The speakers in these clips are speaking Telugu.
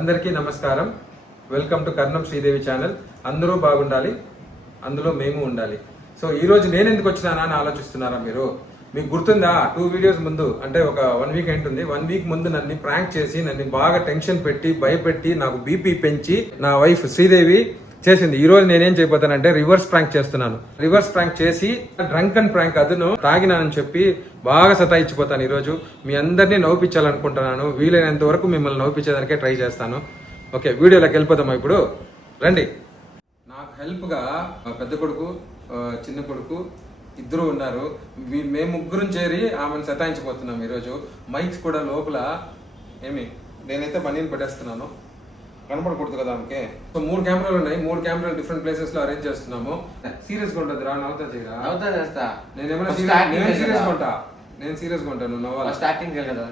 అందరికీ నమస్కారం. Welcome to Karnam Sridevi channel. అందరూ బాగుండాలి, అందులో మేము ఉండాలి. సో ఈ రోజు నేను ఎందుకు వచ్చినానా అని ఆలోచిస్తున్నారా మీరు? మీకు గుర్తుందా 2 వీడియోస్ ముందు, అంటే ఒక 1 వీక్ ఉంటుంది, 1 వీక్ ముందు నన్ను ప్రాంక్ చేసి నన్ను బాగా టెన్షన్ పెట్టి భయపెట్టి నాకు బీపీ పెంచి నా వైఫ్ శ్రీదేవి చేసింది. ఈ రోజు నేనేం చేయబోతానంటే రివర్స్ ప్రాంక్ చేస్తున్నాను. రివర్స్ ప్రాంక్ చేసి డ్రంక్ అండ్ ప్రాంక్ అదును తాగినానని చెప్పి బాగా సతాయించిపోతాను. ఈ రోజు మీ అందరినీ నవ్వుపించాలనుకుంటున్నాను. వీలైనంత వరకు మిమ్మల్ని నవ్వుపించేదానికే ట్రై చేస్తాను. ఓకే, వీడియోలోకి వెళ్ళిపోతామా ఇప్పుడు? రండి. నాకు హెల్ప్గా పెద్ద కొడుకు, చిన్న కొడుకు ఇద్దరు ఉన్నారు. మేము ముగ్గురం చేరి ఆమెను సతాయించిపోతున్నాం ఈరోజు. మైక్స్ కూడా లోపల నేనైతే పన్నీని పెట్టేస్తున్నాను, కనపడకూడదు కదా ఆమెకి. సో 3 కెమెరాలు ఉన్నాయి, 3 కెమెరాలు డిఫరెంట్ ప్లేసెస్ లో అరేంజ్ చేస్తున్నాము. సీరియస్ గా ఉంటుంది రా, నవ్వుతా చేయరా? నవ్వుతా చేస్తా. నేను సీరియస్ గా ఉంటాను. నువ్వు నవ్వాలి. స్టార్టింగ్ కదా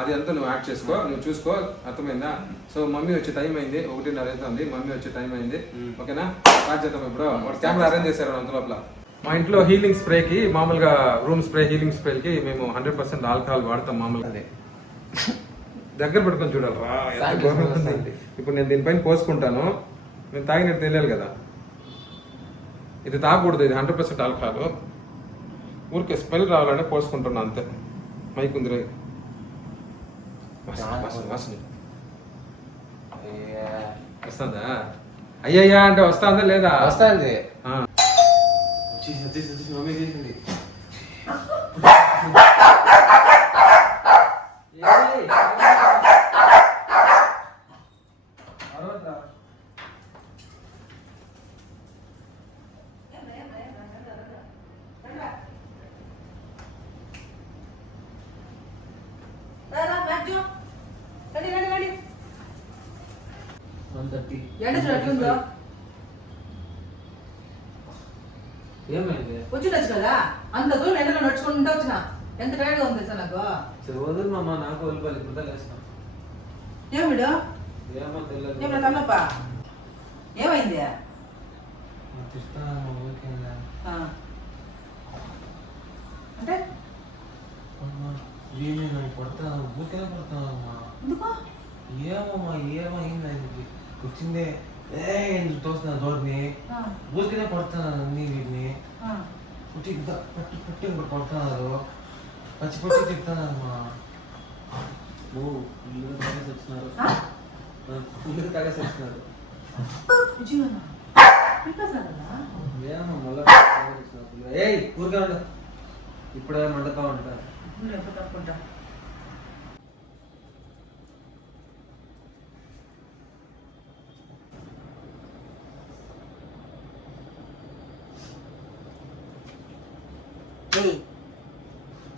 అది అంతా నువ్వు యాక్ట్ చేసుకో, నువ్వు చూసుకో, అర్థమైందా? సో మమ్మీ వచ్చే టైం అయింది, 1:30 అవుతుంది. మమ్మీ వచ్చే టైం అయింది, ఓకేనా? స్టార్ట్ చేద్దాం ఇప్పుడు. కెమెరా అరేంజ్ చేశారు అంత లోపల. మా ఇంట్లో హీలింగ్ స్ప్రేకి, మామూలుగా రూమ్ స్ప్రే హీలింగ్ స్ప్రేకి మేము 100% ఆల్కహాల్ వాడతాం మామూలుగా. దగ్గర పెట్టుకొని చూడాలి రా. ఇప్పుడు నేను దీనిపైన పోసుకుంటాను. నేను తాగినట్టు తెలియాలి కదా. ఇది తాగకూడదు, ఇది 100% ఆల్కహాల్. ఊరికే స్మెల్ రావాలంటే పోసుకుంటున్నా అంతే. మైక్ ఉంది వస్తుందా? అయ్యయ్యా అంటే వస్తుందా లేదా? వస్తుంది. ఏమైంది? వచ్చిండొచ్చు కదా, అంత దూరం ఎండలో నడుచుకుంటూ వచ్చిన. ఎంత టైర్డ్ గా ఉంది సార్ నాకు. వదులు మామ, నాకు వెళ్ళిపోయి ఇప్పుడు లేస్తాం. ఏమిడు ఏమో తెలియదు. ఏమిడ తన్నప్ప? ఏమైంది? అంటే పడతా ఊరికే పడతానమ్మా. ఎందుకో ఏమమ్మా, ఏమైంది? కూర్చుందే తోస్తున్నా దోడిని, ఊరికే పడతాను వీటిని. పుట్టి పట్టి పట్టి ఇంకోటి పడుతున్నారు, పచ్చి పచ్చి తిప్పుతున్నారమ్మా. ఇల్లు తాగేసి వచ్చినారు, ఇల్లు తాగేసి వచ్చినారు. ఏమో మళ్ళీ ఊరికే ఉండ, ఇప్పుడే మండుతా ఉంటారు.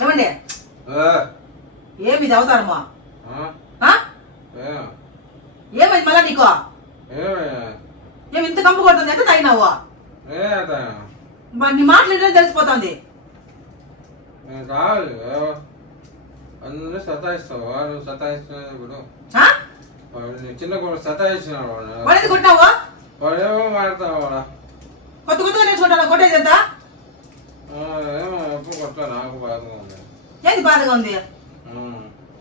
ఏమండి, ఏమి చదువుతారమ్మా? ఏమైంది మళ్ళా నీకు? ఏమి ఇంత కంపు కొడుతుంది? ఎంత తాగినావు? నీ మాటలు తెలిసిపోతుంది. అందరూ సతాయిస్తావా? నువ్వు సతాయిస్తున్నావు ఇప్పుడు. చిన్న కూడా సతాయిస్తున్నావు. వాడేది కొట్టినావు? వాడేమో మాడతావు. వాడ కొత్త కొత్తగా నేర్చుకుంటాను. కొట్టేది ఎంత? ఏమో ఎప్పుడు కొట్టా, నాకు బాధగా ఉంది. ఏది బాధగా ఉంది?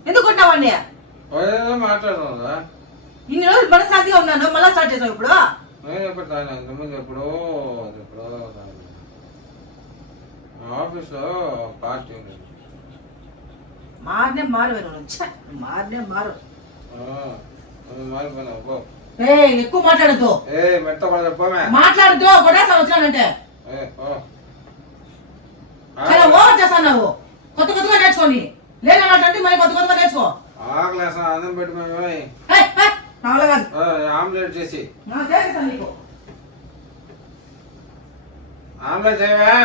ఎందుకు కొట్టినావాడిని? వాడేమో మాట్లాడుతుందా? ఇన్ని రోజులు మనశ్శాంతిగా ఉన్నాను, మళ్ళా స్టార్ట్ చేసావు ఇప్పుడు? నేను ఎప్పుడు తాగినా? ఇంతకుముందు ఎప్పుడో ఆఫీస్లో పార్టీ ఉంది. మారనే మారు, మారనే మారు. మారిపోయినావు. ఎక్కువ మాట్లాడద్దు, మాట్లాడద్దు. కొట్టేసా వచ్చానంటే చాలా ఓవర్ చేస్తాను. కొత్త కొత్తగా నేర్చుకోండి. లేదంటే మరి కొత్త కొత్తగా నేర్చుకో. అన్నం పెట్టుకోవాలి, ఆమ్లెట్ చేసి నీకు ఆమ్లెట్ చేయవా?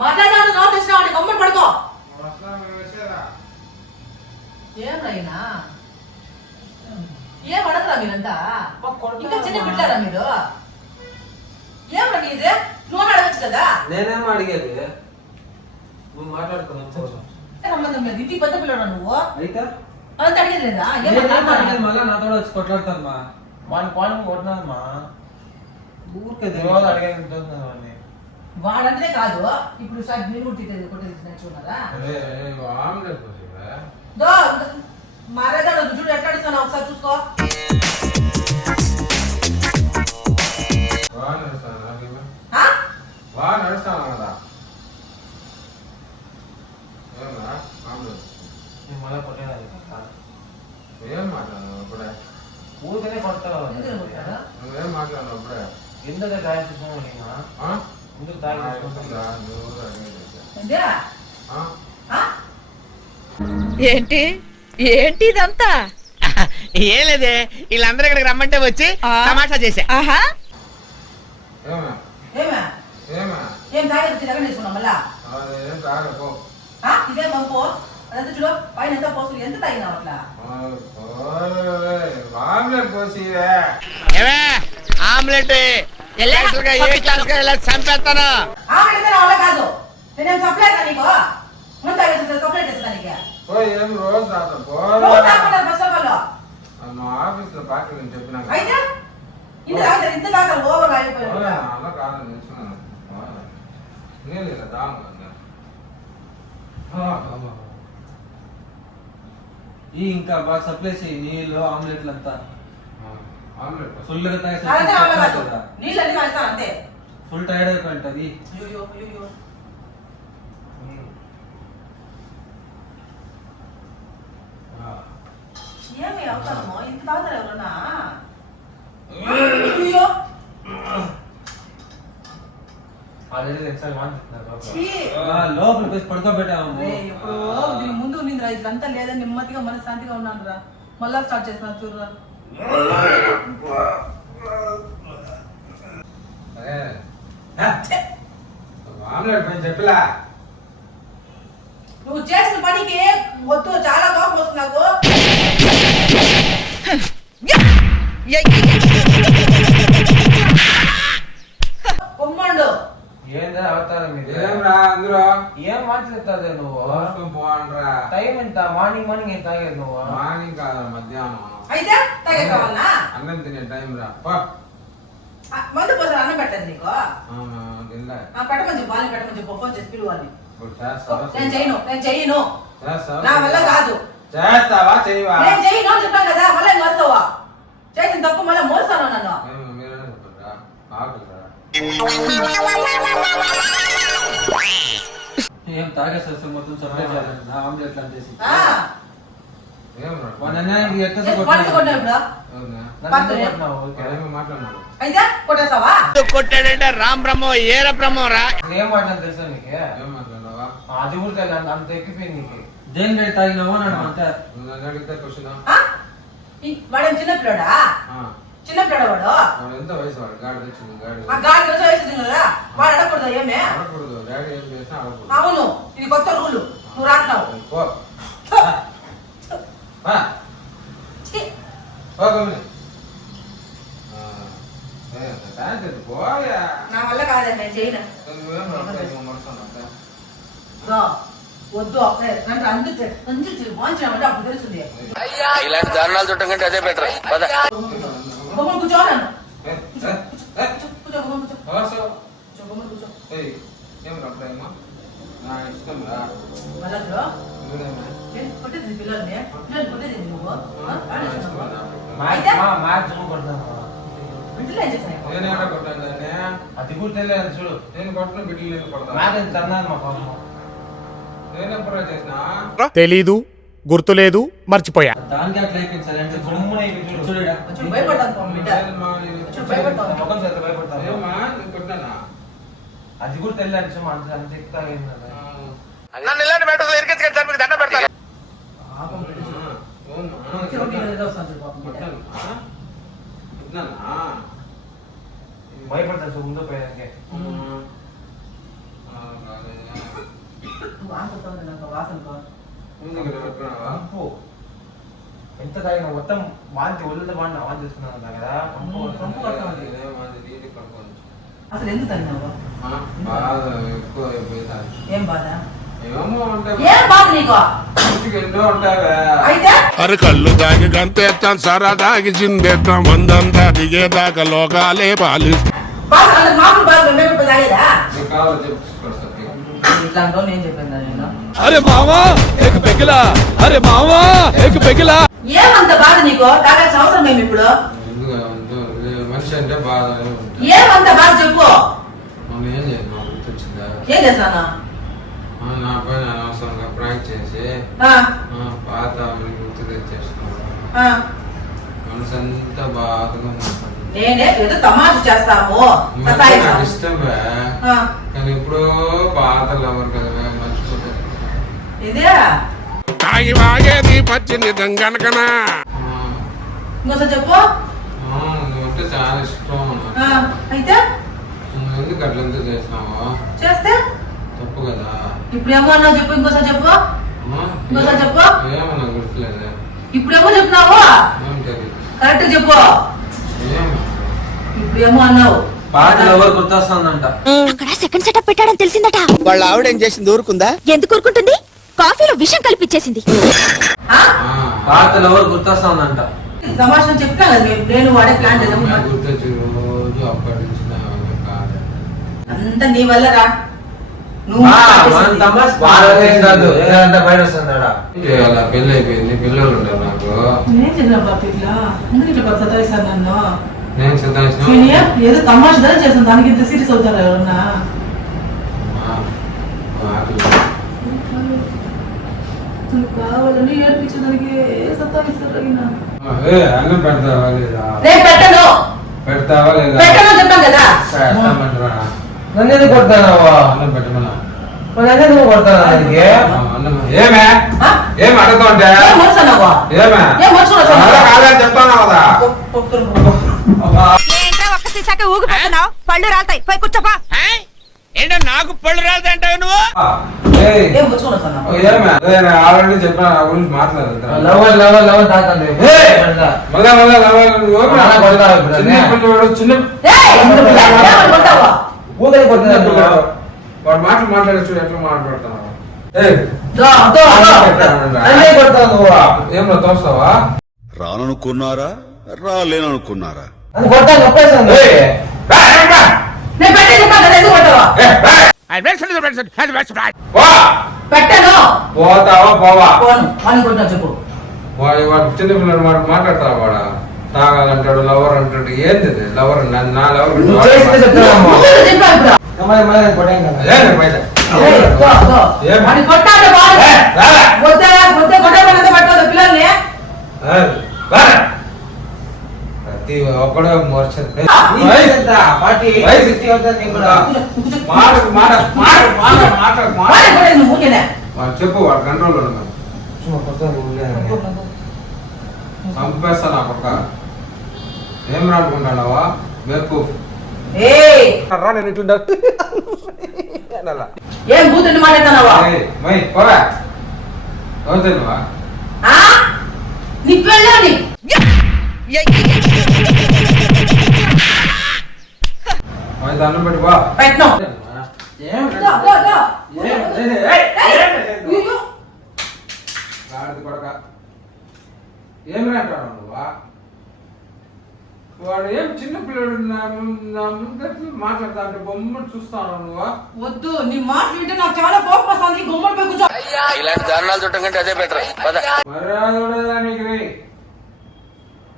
మాట్లాడాడు నోట్ వచ్చినావాడి గమ్మని పడుకో. ఏమైనా ఏం అడగరా మీరంతా? ఇంకా చిన్న బిడ్డారా మీరు? ఏమన్నా నీదే? నువ్వు అడగచ్చు కదా. నేనేమో అడిగేది, నువ్వు మాట్లాడుకున్నావు. ఇంటికి పెద్ద పిల్లడా నువ్వు? అయితే అదంతా అడిగేది లేదా? మళ్ళా నాతో వచ్చి కొట్లాడతారమ్మా. వాడిని పాలు కొట్టినారమ్మా. ఊరికే అడిగేది. వాడంటే కాదు, ఇప్పుడు సార్ మీరు కొట్టేది చూడాలా? దో మరేదాడు చూడు ఎట్లా అడుగుతాను ఒకసారి చూసుకో. బాగా నడుస్తాను నాకేమో. ఆ? బాగా నడుస్తాను కదా. ఏమన్నా మామూలు నేను మళ్ళీ కొట్టేదాన్ని ఏం మాట్లాడినావు అప్పుడే? ఊరికనే కొడతావు. ఎందుకు కొట్టాడు? నువ్వేం మాట్లాడినావు అప్పుడే? ఎందుకు తాగి చూసుకోమని ఎందుకు తాగి చూసుకుంటా ఏంటి? ఆ? ఏంటి ఏంటి ఇదంతా? ఏం లేదే, వీళ్ళందరూ ఇక్కడికి రమ్మంటే వచ్చి తమాషా చేశా. ఆహా ఏమా ఏమే? ఏమా ఏం తాగేది వచ్చి దగ్గర తీసుకున్నాం మళ్ళా? అదేం తాగపో. ఇదే మంపు అదంతా చూడు పైన ఎంత పోసులు ఎంత తాగినావు అట్లా? ఆమ్లెట్ పోసివే. ఏమే ఆమ్లెట్ ఏ క్లాస్ గా ఇలా చంపేస్తాను. ఆమె నా వల్ల కాదు. నేనేం సప్లై నీకు ముందు తాగేసి సప్లై చేస్తా నీకు. పోయి ఏం రోజు తాత పో. రోజు తాగమన్నారు ఫస్ట్ ఆఫ్ ఆల్. మా ఆఫీస్ లో పార్టీ నేను చెప్పినా అయితే ఇంత దాకా ఓవర్ అయిపోయాడు. అలా కాదు నిల్చున్నాను. నేను ఇలా దాము ఈ ఇంకా బాగా సప్లై చేయి నీళ్ళు ఆమ్లెట్లు అంతా ఆమ్లెట్ ఫుల్ గా తాగేసి అదంతా నా వల్ల కాదు. నీళ్ళని తాగుతాను అంతే. ఫుల్ టైర్డ్ అయిపోయింటది. అయ్యో అయ్యో ఏమి అవుతామో ఇంత తాగుతారు ఎవరన్నా? అయ్యో ఆల్రెడీ ఎక్సైజ్ వాంటున్నారు ఛీ! లోపల పోయి పడుకోబెట్టాము. రే, ఎప్పుడో దీని ముందు ఉన్నిందిరా ఇట్లంతా లేదని నెమ్మదిగా మనశ్శాంతిగా ఉన్నాను రా. మళ్ళా స్టార్ట్ చేస్తున్నా చూడరా. ఆమ్లెట్ పని చెప్పలా. నువ్వు చేసిన పనికి వద్దు చాలా కోపం వస్తుంది నాకు. పొమ్మండు ఏందా అవతారం ఇది? ఏం రా అందరూ ఏం మాట్లాడతాదే నువ్వు? పోండ్రా. టైం ఎంత? మార్నింగ్ ఏం తాగేది నువ్వు? మార్నింగ్ కాదు మధ్యాహ్నం. అయితే తాగేసావన్నా? అన్నం తినే టైం రా. పో. మందు పోసారు అన్నం పెట్టలేదు నీకు? తిందా పెట్టమని బాగా పెట్టమని ఫోన్ చేసి పిలువాలి. ఇప్పుడు చేస్తావా? నేను చెయ్యను చేస్తావా? నా వల్ల కాదు. చేస్తావా చెయ్యవా? నేను చెయ్యను అని చెప్పాను కదా మళ్ళీ ఇంకా వస్తావా? చేసిన తప్పు మళ్ళీ మోస్తాను నన్ను. మీరే చెప్పండిరా. ఆకురా. ఏం తాగేసేస్తే మొత్తం సప్లై చేయాలి నా ఆమ్లెట్లు అంతేసి. ఏం రా? మా నాన్నకి ఎట్టేసి పట్టుకు కొట్టావు ఇప్పుడు. అవునా? నన్ను కొట్టినావు, ఓకే. ఏమో మాట్లాడినాడు. అయితే కొట్టేస్తావా? కొట్టాడంటే రామ్ బ్రహ్మో ఏర బ్రహ్మో రా. అసలు ఏం మాట్లాడి తెలుసా నీకు? ఏం మాట్లాడినావా? అది కూడా తెలియదు, అంత ఎక్కిపోయింది నీకు. దేని రేట్ తాగినావు అని అంతే. నువ్వు నన్ను అడిగితే క్వశ్చన్ వాడేం చిన్నపిల్లడా? చిన్నపిల్లడా వాడు? వాడు ఎంత వయసు వాడు? గాడి తెచ్చింది గాడి. ఆ గాలి రోజు వేసింది కదా వాడు అడగకూడదా ఏమే? అడగకూడదు. డాడీ ఏం చేసినా అడగకూడదు. అవును ఇది కొత్త రూలు నువ్వు రాసినావు. పో. ఛీ! పో గమని. పోయా. నా వల్ల కాదండి నేను చేయను. నువ్వేం మరుస్తున్నావు? దో, వద్దు నన్ను అందు వాంచినామంటే అప్పుడు తెలుస్తుంది. ఇలాంటి దారుణాలు చుట్టం కంటే అదే బెటర్. బొమ్మలు కూర్చో నన్ను కూర్చో బొమ్మలు కూర్చో బొమ్మలు కూర్చో. ఏం రామ్మా? నా ఇష్టం రా. మళ్ళా నువ్వేమా? నేను కొట్టేది పిల్లల్ని కొట్టేది నువ్వు మ్యాచ్ కొట్టినాను. ఇంట్లో ఏం చేశాను? నేను ఎక్కడ కొట్టాను దాన్ని? అది కూడా తెలియదు చూడు. నేను కొట్టిన బిడ్డలు నేను కొడతాను. మ్యాచ్ ఎంత అన్నాను మా పాప. నేను ఎప్పుడు చేసినా? తెలీదు, గుర్తులేదు, మర్చిపోయా. దానికి అట్లా అయిపోయింది సార్. అంటే జమ్మున చూడు చూడడా. కొంచెం భయపడ్డాను పాపం బిడ్డ. కొంచెం భయపడతాను. ముఖం చేత భయపడతాను. ఏమా నేను కొట్టానా? అది కూడా తెలియదు చూడు. అంత ఎక్కువ తాగేది కదా. నన్ను ఇలాంటి బెటర్ ఇరికించుకొని చంపి దండ పెడతాను. పాపం పెట్టి చూడు. కొంచెం నీళ్ళు ఏదో వస్తాను చూడు పాపం బిడ్డ. భయపడతాను చూడు ముందు పోయాకే. నువ్వు ఆనుకుంటావు నాకు వాసనకో. పంపు ఎంత తాగిన మొత్తం వాంతి ఒళ్ళుతో వాడిన వాంతి తీసుకున్నాను కదా. పంపు పడుతుంది. అసలు ఎందుకు తగ్గినావు? ఎక్కువ ఏం బాధ? ఏమో ఉంటాయి. ఏం బాధ నీకు? ఎన్నో ఉంటావే. అయితే అరకళ్ళు దాగి గంతేస్తాం, సరదాగి చిందేస్తాం, మందంతా దిగేదాకా లోకాలే పాలిస్తాం. బాధ అంటే మామూలు బాధ మేము తాగేదా? నీకు కావాలో చెప్పుకోవచ్చు. ఇట్లాంటి నేను చెప్పాను నేను. अरे मामा एक पिघला अरे मामा एक पिघला ఏమంత బాధ నీకు తాగాల్సిన అవసరం ఏమి ఇప్పుడు మనిషి అంటే బాధ ఏమంత బాధ చెప్పు మనం ఏం చేయదు నాకు గుర్తొచ్చిందా ఏం చేశాను నా పైన అనవసరంగా ప్రాంక్ చేసి ఆ, పాత ఆమెని గుర్తు తెచ్చేస్తున్నాను ఆ. మనసు అంతా బాధగా ఉంటుంది. నేనే ఏదో తమాషా చేస్తాము నాకు సతాయిస్తాము. ఇష్టం బే. ఆ, కానీ ఎప్పుడో పాత లవర్ కదా మర్చిపోతాను ఇదే తాగి వాగేది పచ్చి నిజం గనకనా ఇంకోసారి చెప్పు నువ్వంటే చాలా ఇష్టం నాకు. ఆ, అయితే నువ్వు ఎందుకు అట్లంతా చేసినావా చేస్తే తప్పు కదా ఇప్పుడు ఏమో అన్నావు చెప్పు ఇంకోసారి చెప్పు ఇంకోసారి చెప్పు ఏమన్నా గుర్తులేదే ఇప్పుడేమో చెప్పినావు ఏం తెలియదు కరెక్ట్ చెప్పు ఏమో ఇప్పుడు ఏమో అన్నావు పాత ఎవరు గుర్తొస్తుందంట. అక్కడ సెకండ్ సెటప్ పెట్టాడని తెలిసిందట. వాళ్ళ ఆవిడ ఏం చేసింది ఊరుకుందా? ఎందుకు ఊరుకుంటుంది? కాఫీలో విషం కలిపిచ్చేసింది. ఆ? పాత ఎవరు గుర్తొస్తుందంట. తమాషా చెప్తా కదా నేను వాడే ప్లాన్ చేద్దాము గుర్తొచ్చి రోజు అప్పటి నుంచి నా వల్ల కాదు. అంతా నీ వల్ల రా నువ్వు మనం తమాషా వాళ్ళేం కాదు ఏదంతా బయట వస్తుందాడా. ఏం చేయాలా? పెళ్ళి అయిపోయింది, పిల్లలు ఉంటారు నాకు. నేను చేసిన పాప ఇట్లా ఎందుకు ఇట్లా సతాయిస్తాను నన్ను నేను సిద్ధాంతం సీనియర్ ఏదో తమాషా చేస్తాను దానికి ఇంత సీరియస్ అవుతారు ఎవరన్నా కావాలని ఏడ్పించడానికి సతాయిస్తారు అన్నం పెడతావా లేదా? రేపు పెట్టను పెడతావా లేదా? పెట్టను చెప్పాను కదా పెడతామంటారా? నన్ను ఎందుకు కొడతానవ్వా? అన్నం పెట్టమన్నా నన్ను ఎందుకు కొడతాను దానికి? అన్నం ఏమే ఆ? ఏం అడుగుతుంటే ఏం మనుషున్నావా ఏమే ఏం మనుషున్నా అలా కాదని చెప్తాను కదా. ఏంట్రా ఒక్క సీసాక ఊగిపోతున్నావు? పళ్ళు రాలుతాయి, పోయి కూర్చోపా. ఏంటో నాకు పళ్ళు రాలుతాయంటావు నువ్వు? ఏయ్, ఏం మనుషున్నా ఏమే నేను ఆల్రెడీ చెప్పిన నా గురించి మాట్లాడద్దు. లవర్ లవర్ లవర్ తాకండి. మళ్ళా అలా కొడతావా ఇప్పుడు? చిన్న కొట్టావా ఊగలి కొడుతున్నాడు. పిల్లవాడు. వాడు మాటలు మాట్లాడచ్చు ఎట్లా మాట్లాడుతున్నావు? అన్నీ కొడతావు నువ్వు. ఏమన్నా తోస్తావా? రాననుకున్నారా రాలేననుకున్నారా నన్ను కొడతాను నొప్పేస్తాను. నేను పెట్టే చెప్పాను కదా ఎందుకు కొట్టావా పెట్టను పోతావా పోవా? పోను అని కొట్టినా చెప్పు వాడు చిన్న పిల్లడు వాడు మాట్లాడతావా? వాడు తాగాలంటాడు, లవర్ అంటాడు. ఏంది ఇది? లవర్ నా లవర్ నువ్వు చేస్తే చెప్తావమ్మా. నువ్వు చెప్పా ఇప్పుడు మళ్ళీ మళ్ళీ కొట్టేం కదా. వాడిని కొట్టాలి వద్దే వద్దే కొట్టాలంటే పట్టుకోదు పిల్లల్ని ప్రతి ఒక్కడు మోర్చదు. నీ వయసు ఎంత? 40, 50 అవుతుంది నీకు కూడా. వాడిని కొట్టేది నువ్వు ఊరికేనే చెప్పు వాడు కంట్రోల్ ఉన్నాడు. చూడు, కొడతాను ఊళ్ళో. చంపేస్తా నా పక్క. ఏం రానుకుంటాడావా? బేకూఫ్. ఏయ్ ఏం బూతుని మాట్లాడుతున్నావా పోవా అవుతావా? నీకు వెళ్ళాలి అన్నం పెట్టి బా. పెట్టను ఏం? గాడిద కొడక. ఏం రాంటాడు నువ్వా? వాడు ఏం చిన్న పిల్లడు నా ముందు మాట్లాడతా అంటే బొమ్మను చూస్తాను నువ్వా? వద్దు నీ మాట వింటే నాకు చాలా కోపం వస్తుంది గుమ్మడి పోయి కూర్చో ఇలాంటి దారుణాలు చుట్టం కంటే అదే బెటర్. మర్యాద ఉండదా నీకు?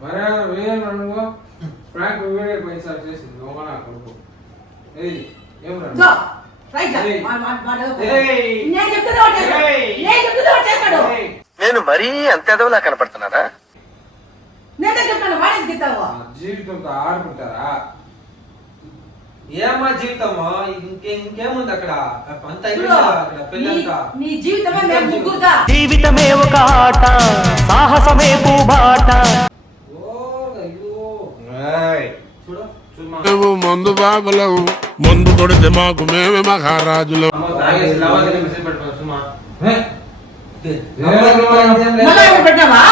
మర్యాద వేయాలి నువ్వు. ఫ్రాంక్ వీడియో పైసా చేసింది దొంగ నా కొడుకు. ఏయ్ ఏం రా? రైట్ ఏయ్. ఏయ్ నేను చెప్తున్నా వాడు చేస్తాడు. నేను చెప్తున్నా వాడు చేస్తాడు నేను మరీ అంత ఎదవలా కనపడుతున్నారా? నేనే చెప్తాను వాడిని తిట్టావా జీవితంతో ఆడుకుంటారా? ఏమ్మా జీవితమా? ఇంకేముంది అక్కడ? అంత చూడు, అయిపోయిందా అక్కడ పెళ్ళంతా? నీ జీవితమే మేము ముగ్గురుగా జీవితమే ఒక ఆట సాహసమే పూబాట చూడు చూడమ్మా. మేము మందు బాబులం మందు కొడితే మాకు మేమే మహారాజులం అమ్మ తాగేసి లవర్కి మెసేజ్ పెట్టుకో సుమా. మళ్ళా ఏమైనా పెట్టావా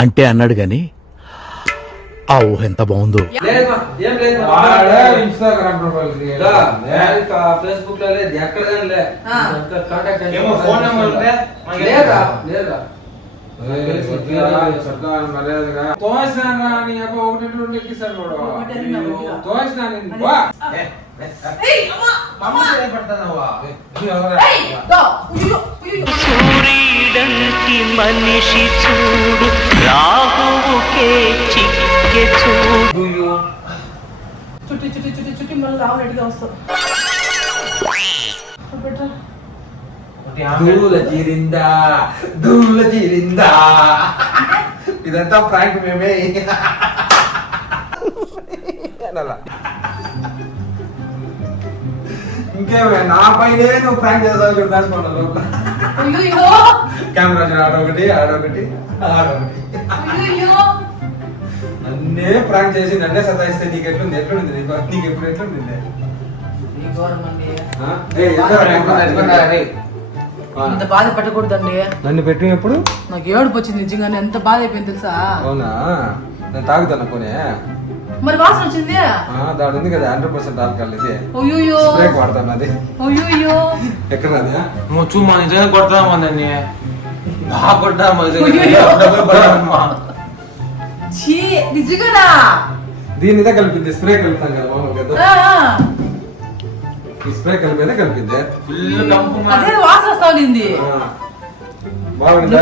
అంటే అన్నాడు గాని ఆ ఊహ ఎంత బాగుందో. లేదమ్మా, ఏం లేదు. వాడే ఇన్స్టాగ్రామ్ ప్రొఫైల్ క్రియేట్ చేసింది. ఫేస్బుక్ లో లేదు, ఎక్కడ కానీ లే. ఆ. కాంటాక్ట్ ఏమో ఫోన్ నెంబర్ ఉంటే మాకు లేదా లేదా మర్యాదగా తోసినా నీ అబ్బా ఒకటి రెండు ఎక్కిస్తాడు వాడు. తోసినా నేను బా. ఏయ్ అమ్మా అమ్మా పడతానవ్వా. ఏయ్ దో ఉయ్యో ఉయ్యో సూర్యుడంటి మనిషి చూడు రాహువుకే చిక్కె చూడు చుట్టి చుట్టి చుట్టి చుట్టి మళ్ళీ రావులెట్గా వస్తావు బెటర్ దూల చీరిందా దూల చీరిందా ఇదంతా ప్రాంక్ మేమే అలా. ఇంకేమే నా పైనే నువ్వు ప్రాంక్ చేస్తావు దాచుకోండి లోపల అయ్యో కెమెరా ఆడొకటి ఆడొకటి ఆడొకటి అయ్యో నన్నే ప్రాంక్ చేసి నన్నే సతాయిస్తే నీకు ఎట్లుంది ఎట్లుంది నీకు ఎప్పుడు ఎట్లుంది ఈ ఘోరం అండి ఆ? ఏయ్, ఎక్కడ రా? ఇంత బాధ పెట్టకూడదండి నన్ను పెట్టినప్పుడు నాకు ఏడుపు వచ్చింది నిజంగానే ఎంత బాధ అయిపోయింది తెలుసా అవునా నేను తాగుతాను పోనీ మరి వాసన వచ్చింది దాని ఉంది కదా 100% ఆల్కహాల్ ఇది అయ్యో స్ప్రే వాడతాను అది అయ్యో ఎక్కడ అది చూ మా నిజంగా కొడతామా దాన్ని బాగా కొట్టామా ఛీ నిజంగానా దీని ఇదే కలిపింది స్ప్రే కలుపుతాం కదా మామూలుగా కదా ఆ, ఈ స్ప్రే కలిపేదే కలిపింది ఫుల్ కంపు అదే వాసన వస్తా ఉంది బాగుంది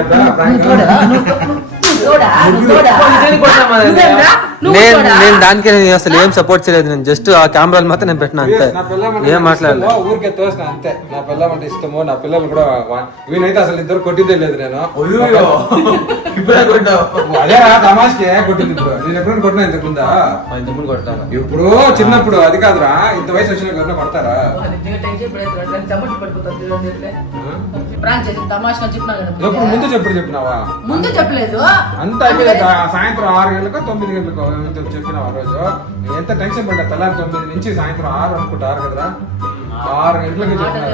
నేను దానికి అసలు ఏం సపోర్ట్ చేయలేదు నేను జస్ట్ ఆ కెమెరాలు మాత్రం నేను పెట్టినా అంతే ఏం మాట్లాడలేదు ఊరికే తోసిన అంతే నా పిల్లం అంటే ఇష్టము నా పిల్లలు కూడా వీళ్ళైతే అసలు ఇద్దరు కొట్టిందే లేదు నేను ఇప్పుడే కొట్టావు అదే తమాష్కే కొట్టింది ఇప్పుడు నేను ఎప్పుడు కొట్టినా ఇంతకు ముందా ఇంతకుముందు కొట్టాను ఇప్పుడు చిన్నప్పుడు అది కాదురా ఇంత వయసు వచ్చిన ఎవరైనా కొడతారా ప్రాంక్ చేసి తమాషా చెప్పినా కదా ఎప్పుడు ముందు చెప్పినావా ముందు చెప్పలేదు అంత అయిపోయింది సాయంత్రం 6 గంటలకు 9 గంటలకు చెప్పినావు ఆ రోజు నేను ఎంత టెన్షన్ పడ్డా తెల్లారి 9 నుంచి సాయంత్రం 6 అనుకుంటారు కదరా 6 గంటలకి చెప్పినా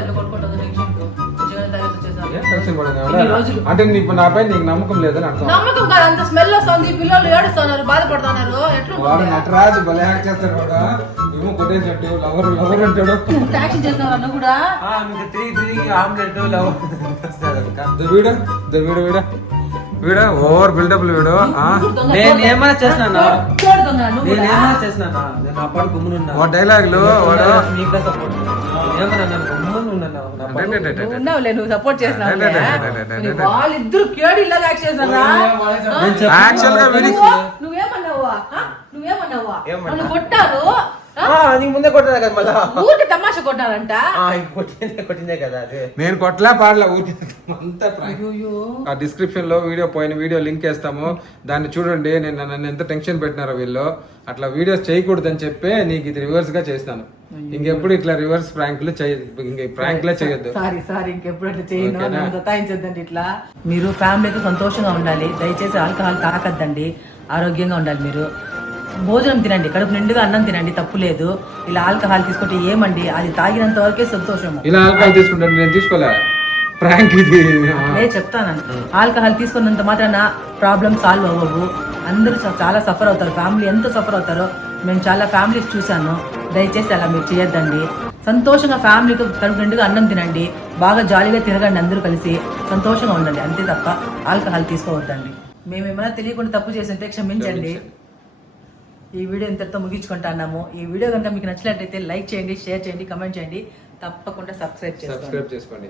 ఏం టెన్షన్ పడింది అంటే నీకు నాపై నీకు నమ్మకం లేదని అర్థం నమ్మకం కాదు అంత స్మెల్ వస్తుంది పిల్లలు ఏడుస్తున్నారు బాధపడుతున్నారు వాడు ఎట్లా నటరాజు భలే యాక్ట్ చేస్తాడు వాడు ఏమో కొట్టేసినట్టు లవర్ అంటాడు యాక్షన్ చేస్తున్నారు అన్న కూడా తిరిగి ఆమ్లెట్ వీడు ఓవర్ బిల్డప్ వీడు నేను ఏమైనా చేసినా చూడు దొంగ నువ్వు నేను కూడా. ఏమైనా చేసినా నేను నా పాటు గుమ్మునున్నా వాడు డైలాగులు వాడు నీకు సపోర్ట్ ఏమన్నా నేను గుమ్మునున్నా నా పాటు నువ్వు ఉన్నావులే నువ్వు సపోర్ట్ చేసినావు అదే. వాళ్ళిద్దరు కేడి ఇలా యాక్ట్ చేస్తారా యాక్చువల్ గా వీడి నువ్వేమన్నావా నువ్వేమన్నావా ఏమన్నా? నన్ను కొట్టారు నీకు ముందే కొట్టదా కదా మళ్ళా ఊరికి తమాషా కొట్టారంట కొట్టిందే కదా అదే నేను కొట్టలే పాడలే ఊరికి అంతా prank. ఆ డిస్క్రిప్షన్ లో వీడియో లింక్ వేస్తాము దాన్ని చూడండి. నేను నన్ను ఎంత టెన్షన్ పెట్టినారో వీళ్ళు అట్లా వీడియోస్ చేయకూడదని చెప్పి నీకు ఇది రివర్స్ గా చేస్తాను. ఇంకెప్పుడు ఇట్లా రివర్స్ ప్రాంక్లు ప్రాంక్లే చేయొద్దు. సారీ ఇంకెప్పుడు అట్లా చేయను ఓకేనా? నన్ను సతాయించొద్దండి ఇట్లా. మీరు ఫ్యామిలీతో సంతోషంగా ఉండాలి. దయచేసి ఆల్కహాల్ తాకద్దండి. ఆరోగ్యంగా ఉండాలి. మీరు భోజనం తినండి, కడుపు నిండుగా అన్నం తినండి, తప్పు లేదు. ఇలా ఆల్కహాల్ తీసుకుంటే ఏమండి, అది తాగినంత వరకే సంతోషము. ఇలా ఆల్కహాల్ తీసుకుంటాను నేను తీసుకోలే ప్రాంక్ ఇది నేను చెప్తాను, ఆల్కహాల్ తీసుకున్నంత మాత్రాన ప్రాబ్లమ్ సాల్వ్ అవ్వవు. అందరూ చాలా సఫర్ అవుతారు, ఫ్యామిలీ ఎంత సఫర్ అవుతారో మేము చాలా ఫ్యామిలీస్ చూసాను. దయచేసి అలా మీరు చేయొద్దండి. సంతోషంగా ఫ్యామిలీతో కడుపు నిండుగా అన్నం తినండి, బాగా జాలీగా తిరగండి, అందరూ కలిసి సంతోషంగా ఉండండి, అంతే తప్ప ఆల్కహాల్ తీసుకోవద్దండి. మేమేమైనా తెలియకుండా తప్పు చేస్తుంటే క్షమించండి. ఈ వీడియో ఇంతటితో ముగించుకుంటున్నాము. ఈ వీడియో కనుక మీకు నచ్చినట్లయితే లైక్ చేయండి, షేర్ చేయండి, కమెంట్ చేయండి, తప్పకుండా సబ్స్క్రైబ్ చేసుకోండి.